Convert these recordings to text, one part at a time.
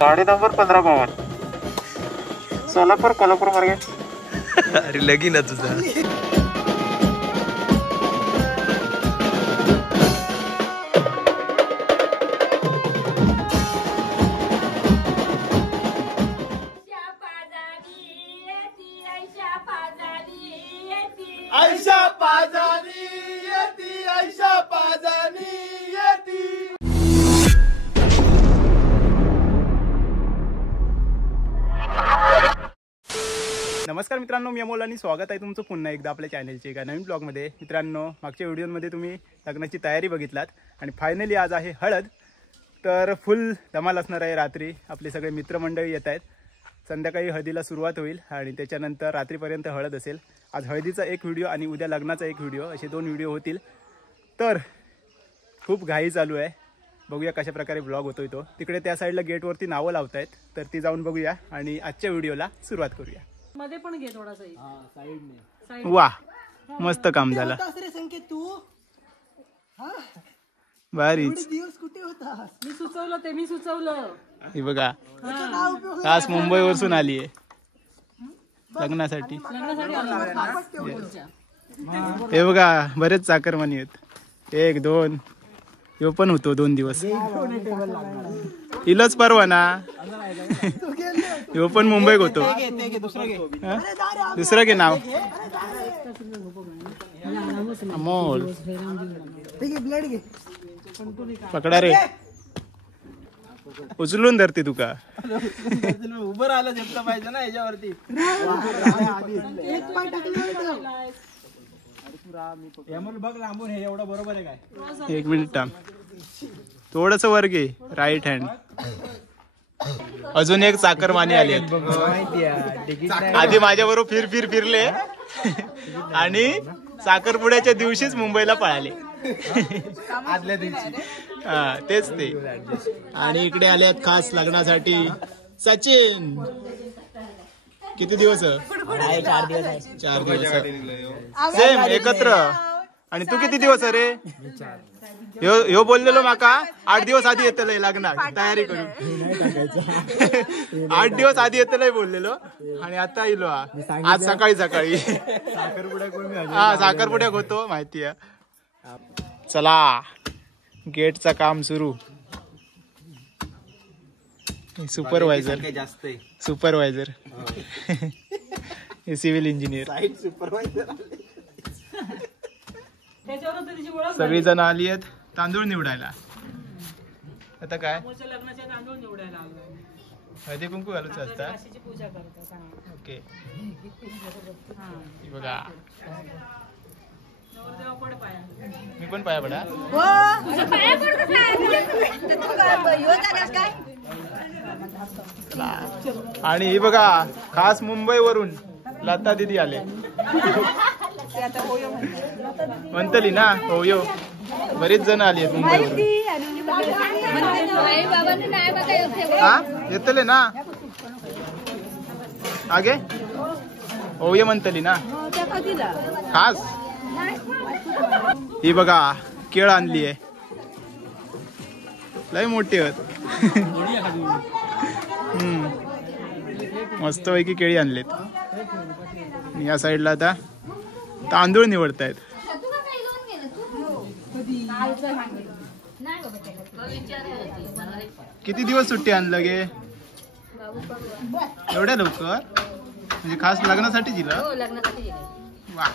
गाडी नंबर 1552 सोलापूर कोल्हापूर मार्गे. अरे लगीन तुझा. आयशा पाजानी येती, आयशा पाजानी येती. नमस्कार मित्रांनो, मी अमोल आणि स्वागत आहे तुमचं पुन्हा एकदा आपल्या चॅनलच्या एका नवीन ब्लॉगमध्ये. मित्रांनो, मागच्या व्हिडिओमध्ये तुम्ही लग्नाची तयारी बघितलात आणि फायनली आज आहे हळद. तर फुल धमाल असणार आहे. रात्री आपले सगळे मित्रमंडळी येत आहेत. संध्याकाळी हळदीला सुरुवात होईल आणि त्याच्यानंतर रात्रीपर्यंत हळद असेल. आज हळदीचा एक व्हिडिओ आणि उद्या लग्नाचा एक व्हिडिओ, असे 2 व्हिडिओ होतील. तर खूप घाई चालू आहे. बघूया कशा प्रकारे ब्लॉग होतोय तो. तिकडे त्या साईडला गेटवरती नावं लावत आहेत, तर ती जाऊन बघूया आणि आजच्या व्हिडिओला सुरुवात करूया. मध्ये पण घे थोडासा. वा, मस्त काम झालं. भारीच. मी सुचवलं. हे बघा, खास मुंबईवरून आली आहे लग्नासाठी. हे बघा, बरेच चाकरमानी आहेत. 1 2 यो पण होतो 2 दिवस. इलच परवा ना, यो पण मुंबईत होतो. दुसरं घे नाव. अमोल पकडा रे, उचलून धरते तुका. उभं राहिलं जमता पाहिजे ना याच्यावरती. बघ लांबून, हे एवढं बरोबर आहे काय? 1 मिनिट थांब, थोडस वर घे. Right hand. अजून एक चाकरमानी आली. आधी माझ्या बरोबर फिरले आणि साखरपुड्याच्या दिवशीच मुंबईला पळाले. आदल्या दिवशी. हा, तेच ते. आणि इकडे आल्यात खास लग्नासाठी सचिन. किती दिवस? 4 दिवस सेम एकत्र. आणि तू किती दिवस रे? ह्यो बोललेलो माका 8 दिवस आधी येतलंय लग्नाक तयारी करून. 8 दिवस आधी येतलंय बोललेलो आणि आता इलो आज सकाळी. हा, साखरपुड्याक होतो माहिती आहे. चला, गेटचं काम सुरू. सुपरवायझर हे सिव्हिल इंजिनियर. सगळी जण आली आहेत तांदूळ निवडायला. आता काय लग्नाच्या तांदूळ निवडायला हळदी कुंकू घालूच असतात. ओके, बघा मी पण पाया पडा. आणि ही बघा, खास मुंबईवरून लता दिदी आले. म्हणतली ना होयो, बरीच जण आली आहेत मुंबईवरून. हा, येतले ना आगे होय म्हणतली ना खास. ही बघा, केळ आणली आहे. लय मोठी आहेत. मस्त पैकी केळी आणलेत. या साईडला आता तांदूळ निवडतायत. किती दिवस सुट्टी आणलं गे एवढ्या लवकर? म्हणजे खास लग्नासाठी दिलं? वा.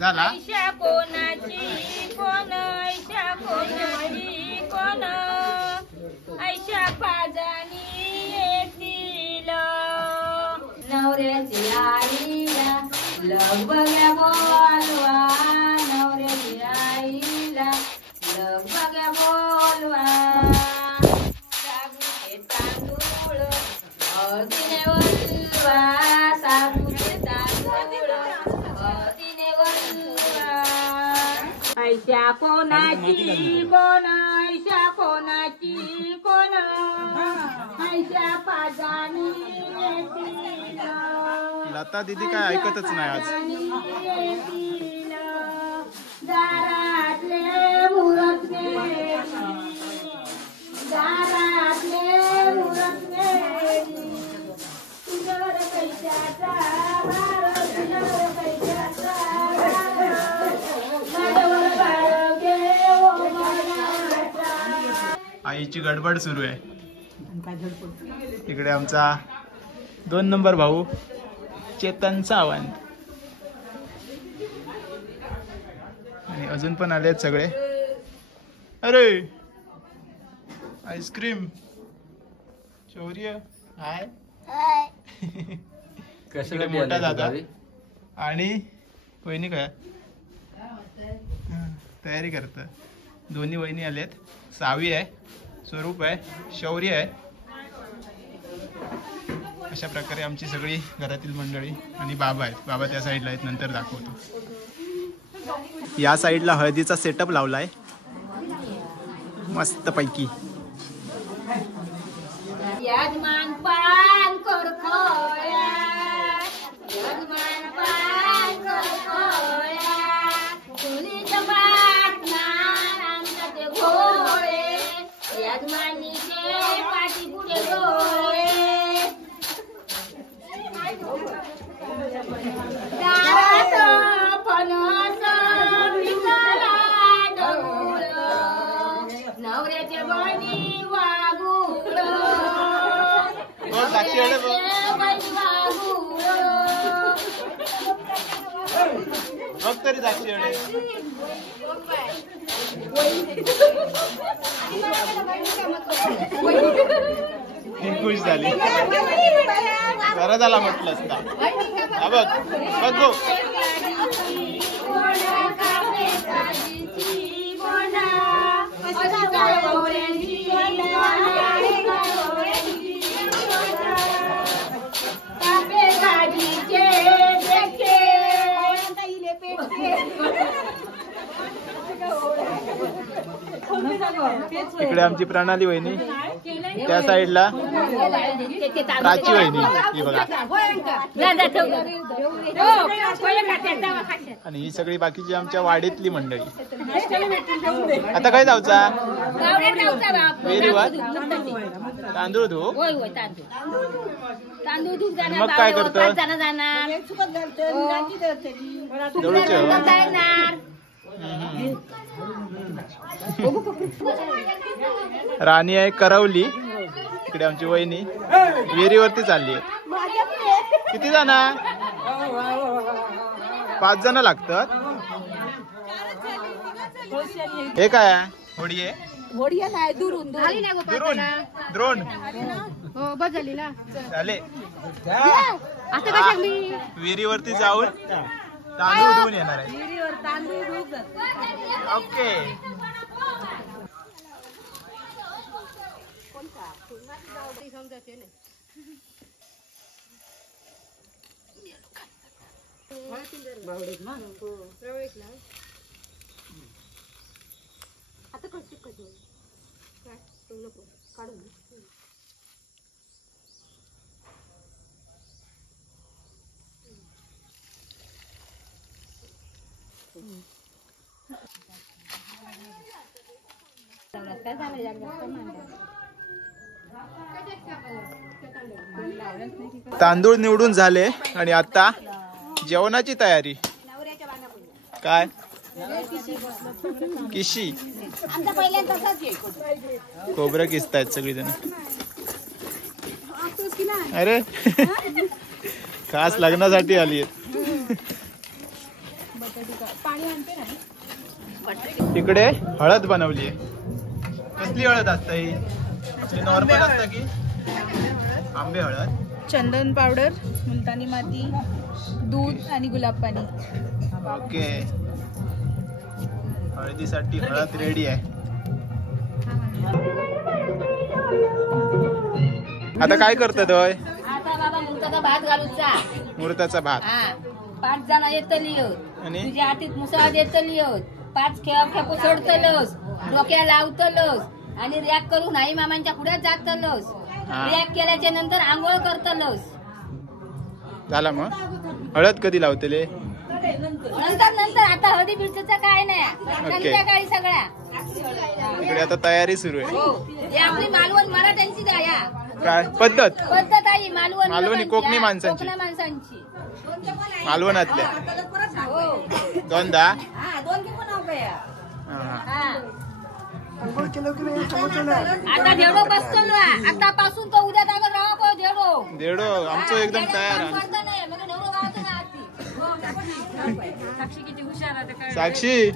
झाला. ऐशा कोणाची कोण, ऐशा कोणाची कोण, ऐशा पाजानी येतील. नवऱ्याची आईला लग बघ्या बोलवा, नवऱ्याची आईला लग बघ्या बोलवा. वळवा साबूचे तांदूळ हळदीने वळवा ऐशा कोणाची कोण ऐशा कोणाची कोण ऐशा पाजानी येतील लता दीदी काय ऐकतच नाही आज. दारातले मुरतने दारातले मुरतने तुझ्यावर पैशाचा भार तुझ्यावर पैशाचा माझ्यावर बाळगे ओ मनाचा. आईची गडबड सुरू आहे. इकडे आमचा 2 नंबर भाऊ चेतन सावंत आणि अजून पण आले आहेत सगळे. अरे आईस्क्रीम शौर्य हाय. इकडे मोठा दादा आणि वहिनी काय तयारी करत. दोन्ही वहिनी आलेत. सावी आहे, स्वरूप आहे, शौर्य आहे. अशा प्रकारे आमची सगळी घरातील मंडळी आणि बाबा आहेत. बाबा त्या साईडला आहेत, नंतर दाखवतो. या साईडला हळदीचा सेटअप लावलाय मस्त पैकी. यजमान पान करखोळ्या यजमान पान करखोळ्या तुलीचं पाटणार आमचं ते घोळे यजमानीचे पाठी पुढे डोळे दारात फणस पिकला डोळ नवऱ्याचे बनी वागुळ बघ तरी साक्षी खुश झाली. बरं झाला म्हटलं असता. बघ बघ गो इकडे आमची प्रणाली वहिनी, त्या साईडला प्राची वहिनी ही बघा, आणि ही सगळी बाकीची आमच्या वाडीतली मंडळी. आता काय जाऊचा विहिरीवर तांदूळ धू. मग काय करतो राणी आहे करवली. इकडे आमची वहिनी विहिरीवरती चालली आहे. किती जण? 5 जण लागतात. हे काय होडी आहे? होडी नाही दुरून दुरून द्रोण हो बस झाली ना. झाले. आता काय सांगली विहिरीवरती जाऊन तांदूळ धुवून येणार आहे. विहिरीवर तांदूळ धुवून जात. ओके. आता कशी कशी काढून तांदूळ निवडून झाले आणि आता जेवणाची तयारी. काय किशी खोबरं किसतायत सगळीजण. अरे खास लग्नासाठी आली आहेत. तिकडे हळद बनवली आहे. कसली हळद असता ही? नॉर्मल असता की आंबे हळद? चंदन पावडर, मुलतानी माती, दूध आणि गुलाब पाणी. ओके. हळदीसाठी हळद रेडी आहे. आता काय करतात? बाबा मुलताचा भात घालूचा. मुहूर्ताचा भात. हा 5 जण येतली आणि तुझ्या हातीत मुसळ देतली 5 खेपू सोडतलस डोक्या लावतलस आणि रॅक करून आई मामांच्या पुढे जातलस. रॅक केल्याच्या नंतर आंघोळ करतलस. झाला मग हळद कधी लावतेले? नंतर आता हळदी मिरचीचं काय नाही संध्याकाळी सगळ्या इकडे आता तयारी सुरू आहे. हे आपली मालवण मराठ्यांची दया काय पद्धत आई मालवण मालवणी कोकणी माणसांची. माणसांची मालवणातल्या हो. दोनदा. हा 2 पण हा. आता धेडो बसतो ना आतापासून तो उद्या जागा राहा धेडो देडो आमचं एकदम तयार आहे. साक्षी किती हुशार आहे ते कळलं. साक्षी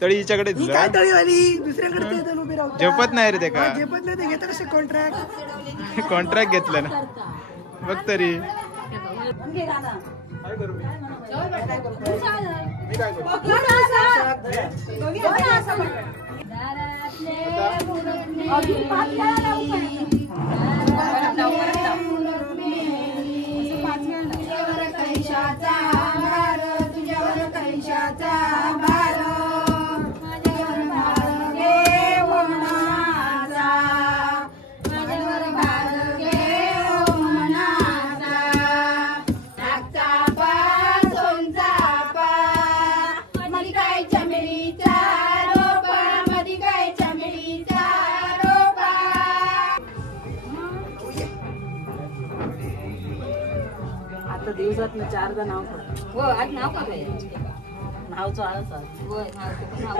तळी हिच्याकडे दिलं. काय तळीवाली दुसऱ्याकडे ते उभे राहू झेपत नाही रे ते का झेपत नाही ते घेतात असे कॉन्ट्रॅक्ट. कॉन्ट्रॅक्ट घेतलं ना बघ तरी. दिवसात 4दा नाव हो आज नाव का काय नावचं आळस होय नाव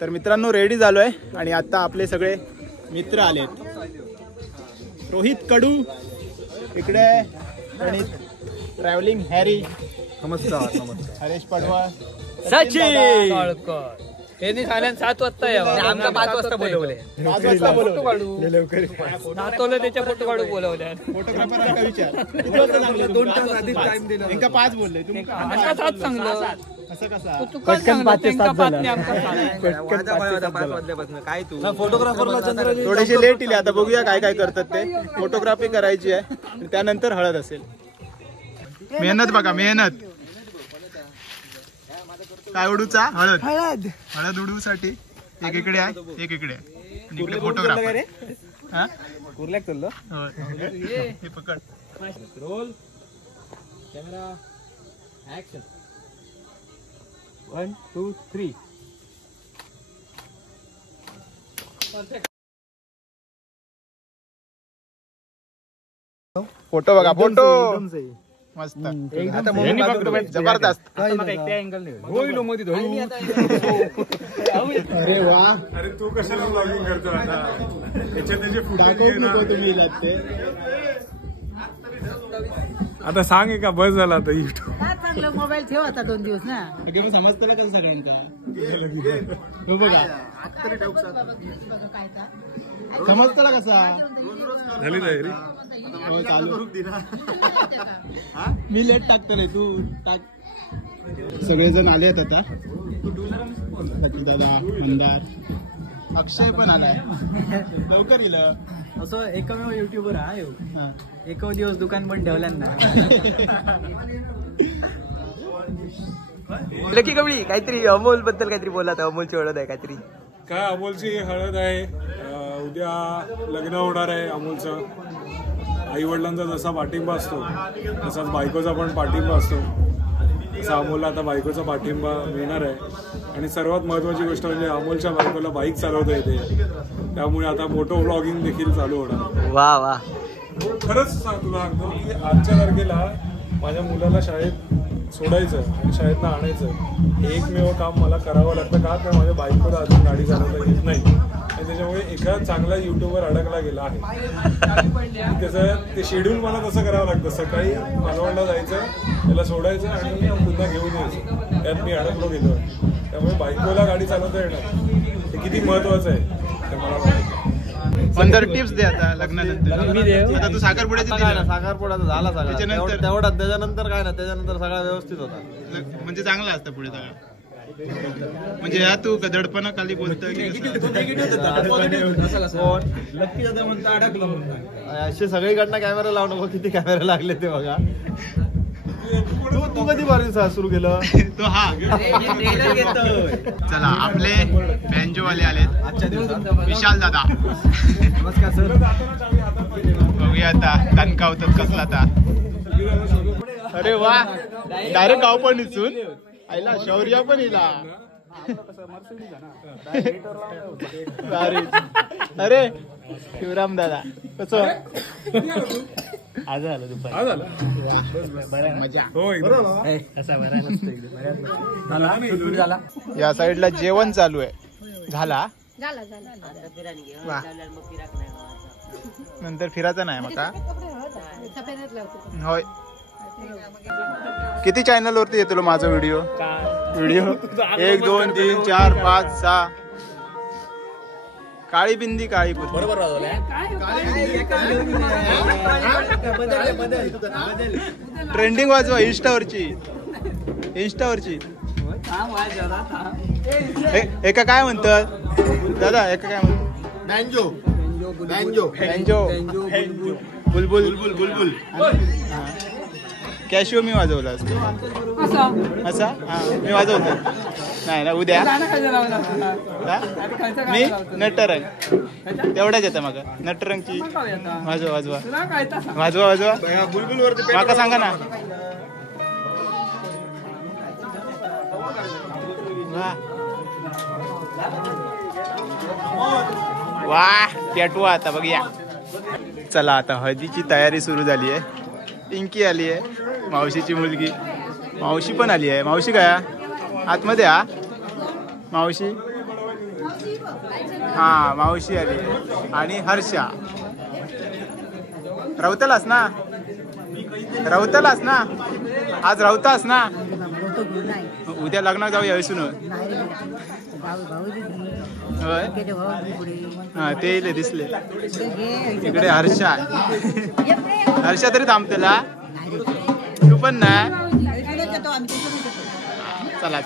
तर मित्रांनो रेडी झालोय आणि आता आपले सगळे मित्र आलेत. रोहित कडू इकडे गणित ट्रॅव्हलिंग हॅरी. नमस्कार. हरेश पडवा. सचिन. यांनी सायलेंट 7 वाजता यावं. आमका 5 वाजता बोलवले. 5 वाजता बोलवलं. लवकर नातवलं त्याच्या फोटो काढू बोलवल्या. फोटोग्राफर विचार किती वाजता सांगलं? 2 तास आधी टाइम दिला. नेमका 5 बोलले तुम्ही. आमका 7 सांगलं. असं कसा तू काय सांगलं? त्यांका 5 नाही आमका 7. काय तू फोटोग्राफरला चंद्र थोडेसे लेट इले. आता बघूया काय काय करतात ते. फोटोग्राफी करायची आहे आणि त्यानंतर हळद असेल. मेहनत बघा मेहनत. काय उडूचा हळद हळद हळद उडवूसाठी एक इकडे आहे एक इकडे आहे आणि इकडे फोटोग्राफर. हा कुर्ल्याक चाललो. हे पकड. Roll camera action 1 2 3. फोटो बघा फोटो मस्त जबरदस्त. अरे वा. अरे तू कशाला ब्लॉगिंग करतो आता? त्याचे तुम्ही ते आता सांग का बस झाला आता युट्यूब. चांगलं मोबाईल ठेव आता 2 दिवस ना. समजतं ना कसं सगळ्यांका. हो बघा समजतं ना कसा झाली तयारी. हो, चालू. मी लेट टाकतो नाही तू टाक. सगळेजण आले आहेत आता. दादा मंदार अक्षय पण आलाय. लवकर गेलं. असं एकमेव युट्यूबर आहे. एक दिवस दुकान पण ठेवल्यान ना. लकी कबळी काहीतरी अमोल बद्दल काहीतरी बोला तर अमोलची ओळख आहे काहीतरी. काय अमोलची हळद आहे. उद्या लग्न होणार आहे अमोलचं. आई वडिलांचा जसा पाठिंबा असतो तसाच बायकोचा पण पाठिंबा असतो. तसा अमोलला आता बायकोचा पाठिंबा मिळणार आहे. आणि सर्वात महत्त्वाची गोष्ट म्हणजे अमोलच्या बायकोला बाईक चालवता येते. त्यामुळे आता मोटो व्लॉगिंग देखील चालू होणार. वा वा. खरंच तुला सांगतो की आजच्या तारखेला माझ्या मुलाला शाळेत सोडायचं आणि शाळेतनं आणायचं हे एकमेव काम मला करावं लागतं का तर माझ्या बाईकवर अजून गाडी चालवता येत नाही आणि त्याच्यामुळे एका चांगला युट्यूबवर अडकला गेला आहे. त्याचं ते शेड्यूल मला तसं करावं लागतं. सकाळी मालवणला जायचं, त्याला सोडायचं आणि पुन्हा घेऊन यायचं. त्यात मी अडकलो गेलो. त्यामुळे बाईकवरला गाडी चालवता येणं हे किती महत्त्वाचं आहे ते मला वाटतं. पंधर टिप्स दे आता लग्नानंतर. मी देऊ. आता तू साखरपुड्याचं साखरपुड्याचा झाला सगळा. त्याच्यानंतर काय ना, त्याच्यानंतर सगळा व्यवस्थित होता. म्हणजे चांगला असतं पुढे सगळं. म्हणजे ह्या तू दडपणा खाली बोलतोय की असे सगळीकडनं कॅमेरा लावू नको. किती कॅमेरा लागले ते बघा. तू कधी बारी सुरू केलं? तो हा. चला आपले बँजोवाले आलेत. आजच्या दिवसात विशाल दादा. नमस्कार सर. बघूया आता दणकावतात कसला आता. अरे वा, डायरेक्ट गाव पण इचून आईला शौर्या पण इला. अरे शिवराम दादा कसं आज आलं दुपारी. मजा. या साईडला जेवण चालू आहे. झाला वा. नंतर फिरायचं नाही मका. होय. किती चॅनल वरती येतो माझा व्हिडिओ? 1 2 3 4 5 6. काळी बिंदी काळी बरोबर. ट्रेंडिंग वाजवा इंस्टावरची. एका काय म्हणतात दादा? एका काय म्हणतात? बँजो बुलबुल. कॅशिओ मी वाजवला असा. हा मी वाजवतो. नाही ना उद्या मी नटरंग तेवढ्याच येतं मग. नटरंगची वाजवा बुलबुल वरती माका सांगा ना. वा पेटवा आता बघूया. चला आता हळदीची तयारी सुरू झाली आहे. पिंकी आली आहे, मावशीची मुलगी. मावशी पण आली आहे. मावशी काय आतमध्ये हा मावशी. हा मावशी आली आणि हर्षा. रवतलास ना आज रवतास ना. उद्या लग्नात जाऊया विसून. हा ते दिसले इकडे. हर्षा तरी थांबतेला. तू पण ना. चला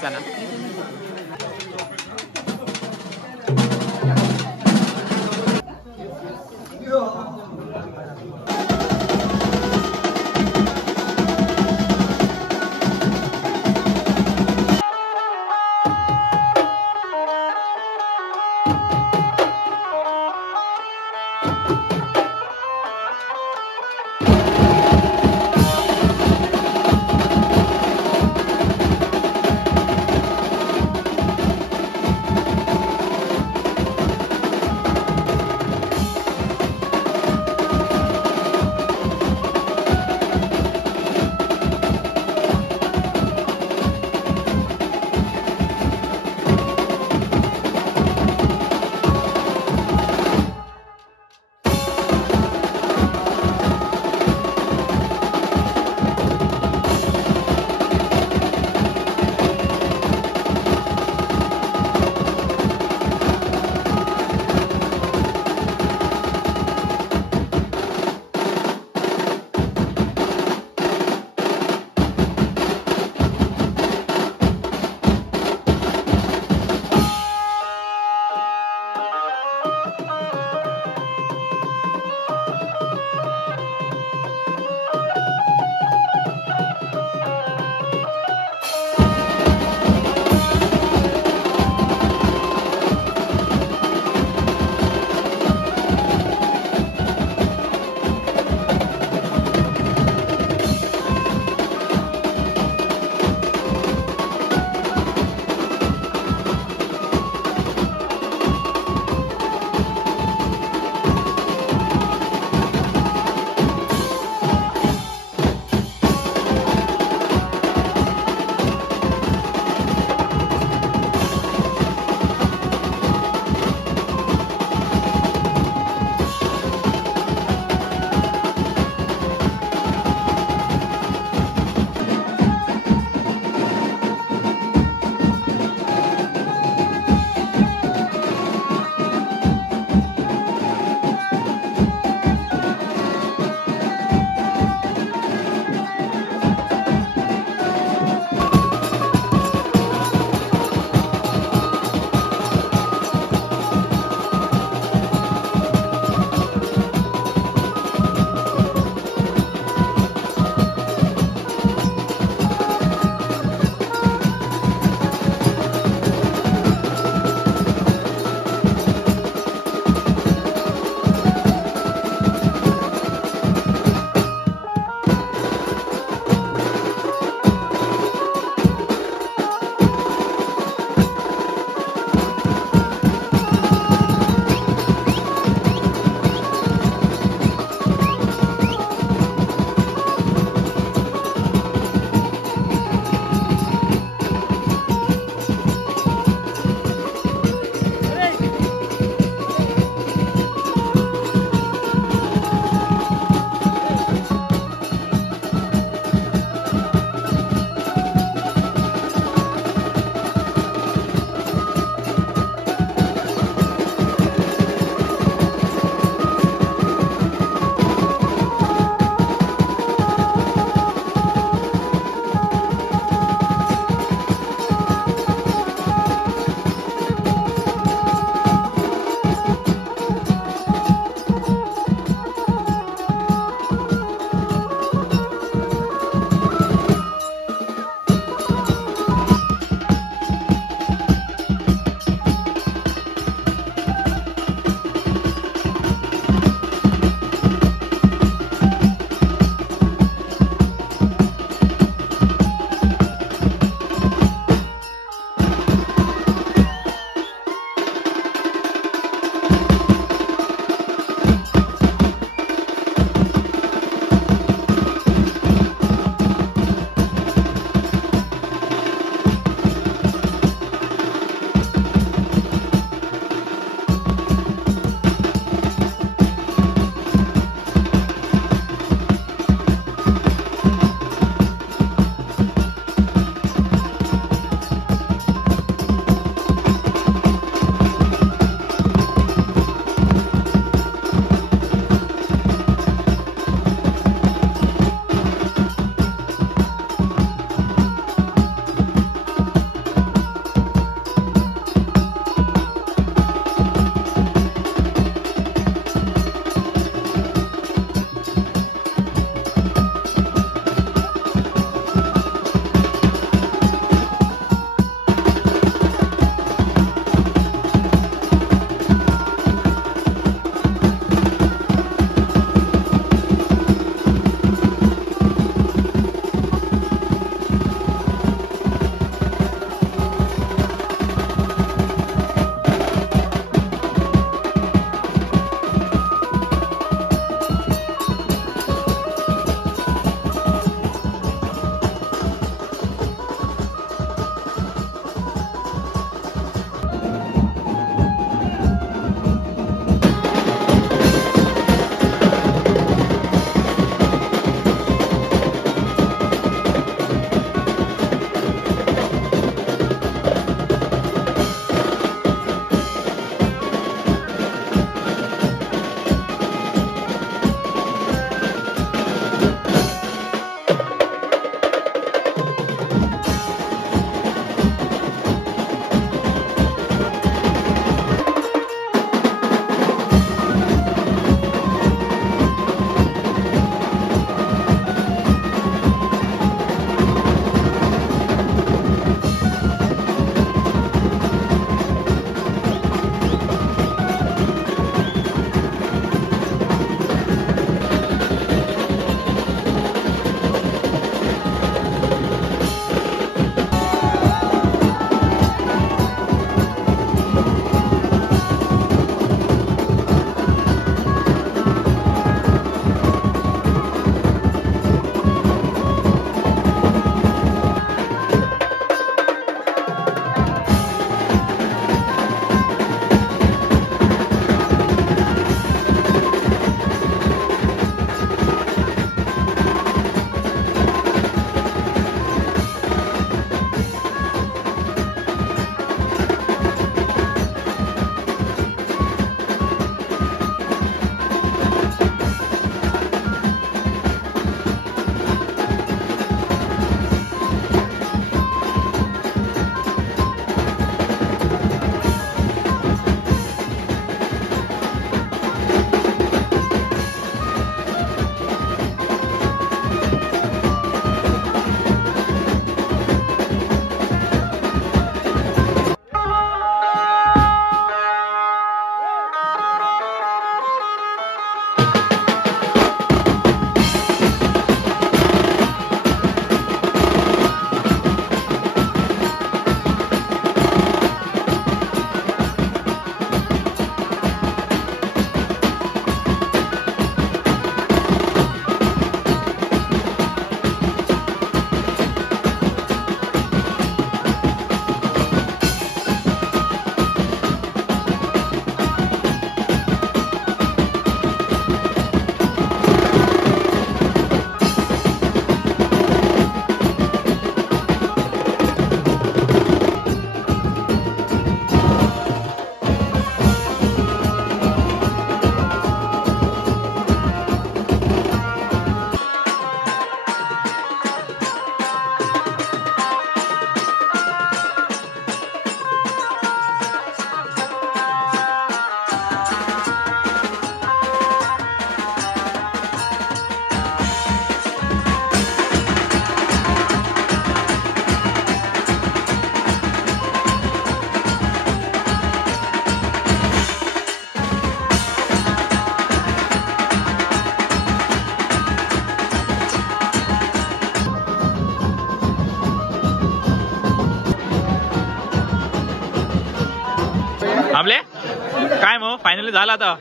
काय मग फायनली झाला आता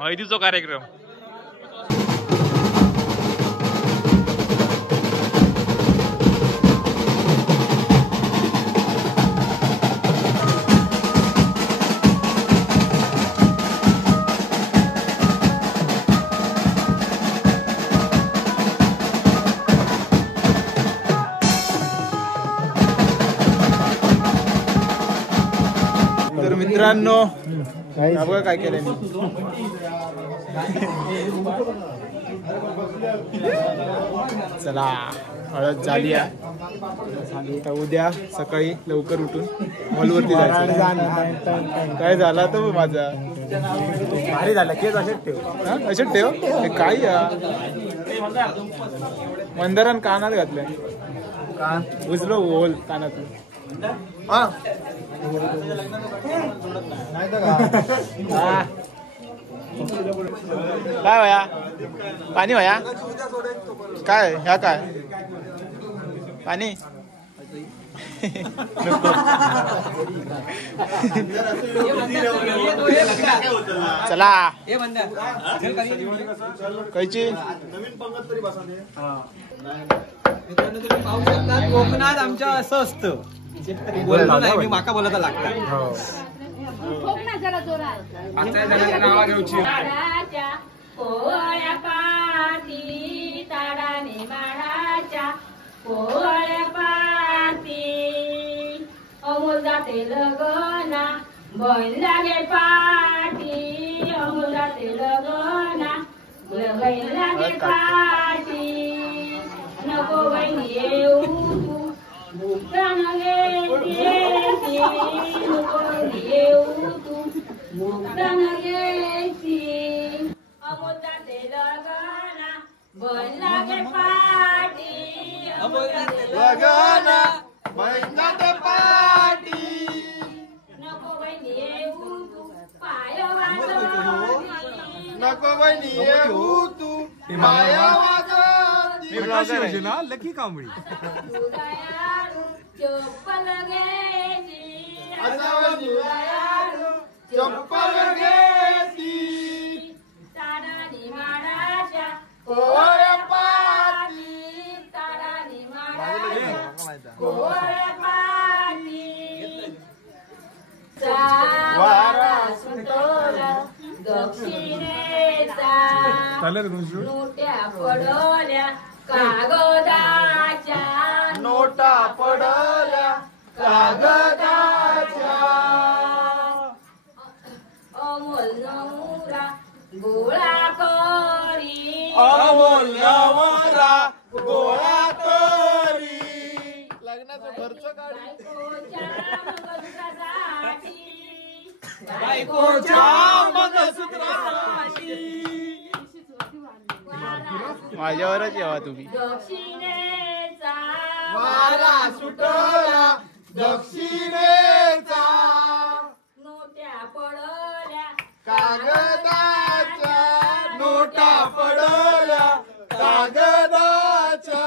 हळदीचा कार्यक्रम. तर मित्रांनो बघा काय केलंय मी. चला हळद झाली आहे. तर उद्या सकाळी लवकर उठून हॉलवरती जायचं. काय झाला तर माझा भारी झाला. केस असेच ठेव, असेच ठेव. हे काय मंदारान कानात घातलंय, उचलो होल कानातलं. काय वया पाणी वया काय ह्या काय पाणी चला कैची कोकणात आमच्या असं असतं. बोललो नाही मी माका बोलायला लागतं. नावा घेऊची पोळ्या पाती ताडाने माडाच्या पोळ्या पाती अमोल जाते लगना बन लागे पाटी अमोल जाते लगना बहीण लागे पाटी नको बहीण येऊ तू मुक्तान घेती नको येऊ तू मुक्तान घेती अमोल जाते लगना बन लागे पाटी अमोल जाते लगना बन जाते पाटी नको बहीण येऊ तू पाय वाजवती नको बहीण येऊ तू पाय वाजवती ना लकी कांबळी चप्पल घ्यायची चप्पल घेती ताडानी माडाच्या पोळ्या पाटी ताडानी माडाच्या पोळ्या पाटी वारा सुटला दक्षिणेचा नोट्या पडल्या कागदाच्या नोटा पडल्या कागदाच्या अमोल नवरा गोळा करी अमोल नवरा गोळा करी लग्नाचा खर्च बायकोच्या मंगळसूत्रासाठी माझ्यावरच येवा तुम्ही. दक्षिणेचा वारा सुटला दक्षिणेचा नोट्या पडल्या कागदाच्या नोटा पडल्या कागदाच्या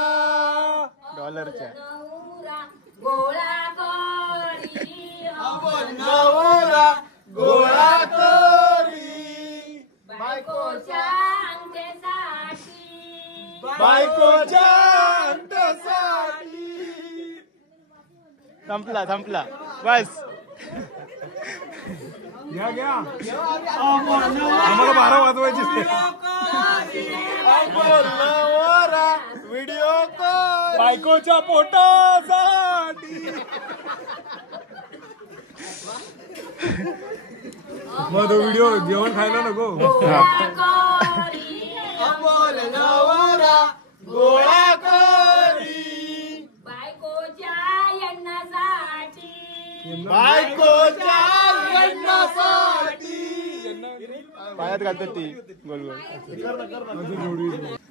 डॉलरच्या नवरा गोळा करी अमोल नवरा गोळा करी बायकोच्या अंगठ्यासाठी बायकोच्या अंतसाठी. संपला बस. घ्या घ्या आम्हाला 12 वाजवायची. व्हिडिओ कॉल बायकोच्या पोटासाठी. मग तो व्हिडिओ जेवण खायला नको. अमोल नवरा गोळा करी बायकोच्या यन्नासाठी बायकोच्या लग्नासाठी. पायात घालतात ती गोल गोल.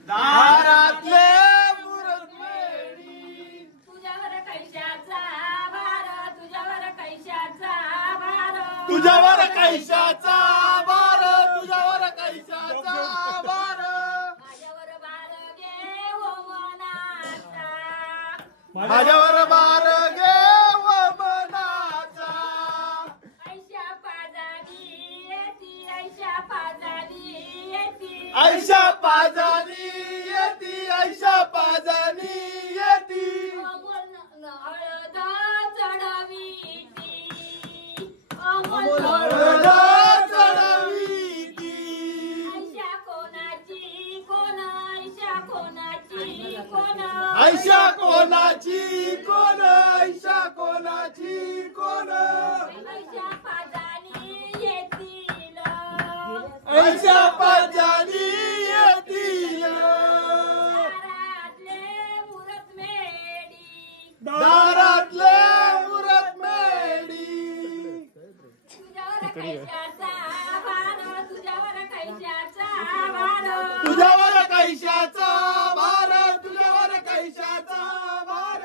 दारातले तुझ्यावर कैशाचा भार तुझ्यावर कैशाचा भार तुझ्यावर कैशाचा भार तुझ्यावर कैशाचा भार माझ्यावर भार घे हो मनाचा माझ्यावर भार घे व मनाचा. पैशा पाजागी ऐशा कोणाची कोण ऐशा कोणाची कोण ऐशा पाजानी येतील दारातले मुरत मेडी तुझ्यावर कैशाचा भार तुझ्यावर कैशाचा भार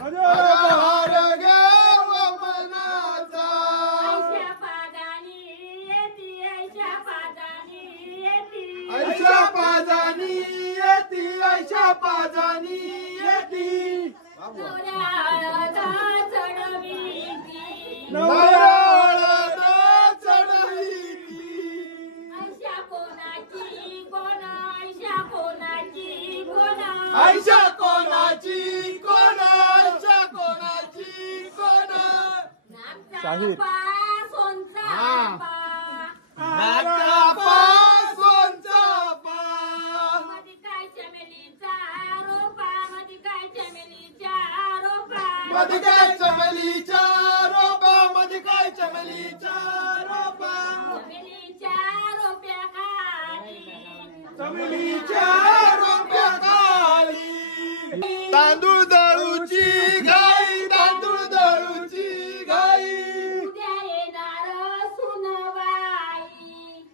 हार गे मनाचा ऐशा पाजानी येती ऐशा पाजानी येती ऐशा कोणाची कोण ऐशा कोणाची कोण साहिर मध्ये काय चमेलीच्या रोपा मध्ये काय चमेलीच्या रोपा चमेलीच्या रोप्या खाली तांदूळ दळूची गाई तांदूळ दळूची गाई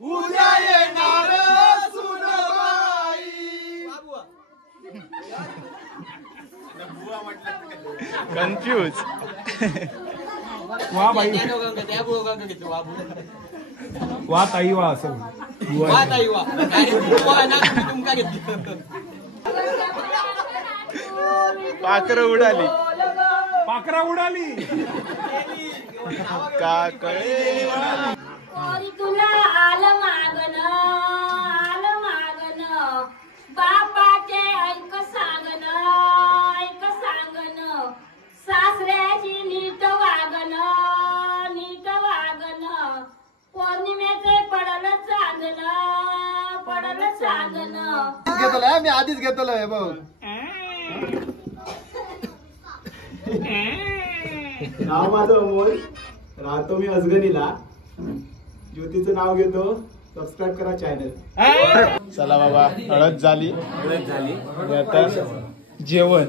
उद्या येणार सुनबाई कन्फ्यूज वा बाई वा ताई वा असं पाखरं उडाली पाखरा उडाली काकळे तुला आलं मागन बापाचे ऐक सांगन सासऱ्याची नीट वागन पौर्णिमेचे पडल चांदन घेतलं मी आधीच घेतलं बघ नाव माझं अमोल राहतो मी अजगणीला ज्योतीचं नाव घेतो सबस्क्राईब करा चॅनल चला बाबा हळद झाली आता जेवण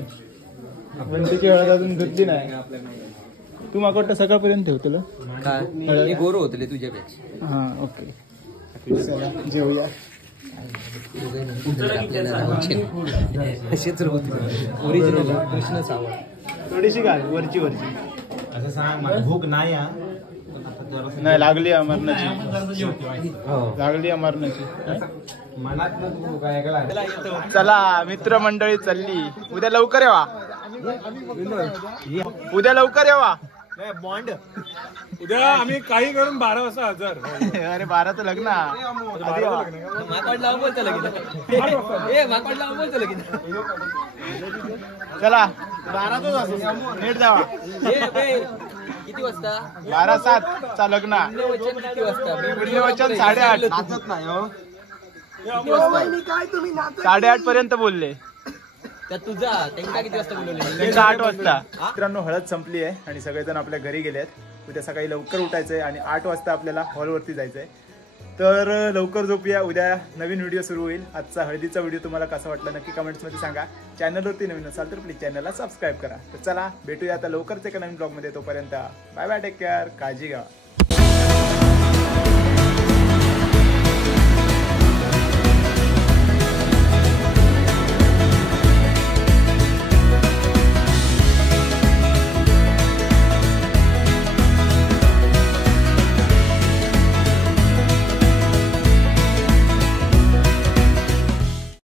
आपण त्याची हळद अजून धुतली नाही तू माकडं सकाळपर्यंत ठेव तुला काय गोर होतले तुझ्यापेक्षा हा ओके चला जेवूया ओरिजिनल कृष्ण सावळ थोडीशी घाल वरची असं सांग मला भूक नाही नाही लागली अमरनाची लागली अमरनाची मनात काय चला मित्रमंडळी चालली उद्या लवकर येवा उद्या लवकर येवा बॉन्ड उद्या आम्ही काही करून 12 वाजता हजर अरे 12चं लग्न चला 12 नीट जावा किती वाजता 12:07 चा लग्न किती वाजता पुण्यवचन 8:30 नाचत नाही हो काय तुम्ही 8:30 पर्यंत बोलले त्या तुझा त्यांना किती वाजता बोलवले 8 वाजता. मित्रांनो हळद संपली आहे आणि सगळेजण आपल्या घरी गेलेत. उद्या सकाळी लवकर उठायचंय आणि 8 वाजता आपल्याला हॉलवरती जायचंय. तर लवकर झोपूया. उद्या नवीन व्हिडिओ सुरू होईल. आजचा हळदीचा व्हिडिओ तुम्हाला कसा वाटला नक्की कमेंट्समध्ये सांगा. चॅनलवरती नवीन असाल तर प्लीज चॅनलला सबस्क्राईब करा. तर चला भेटूया आता लवकरच एका नवीन ब्लॉगमध्ये. तोपर्यंत बाय बाय, टेक केअर, काळजी घ्या.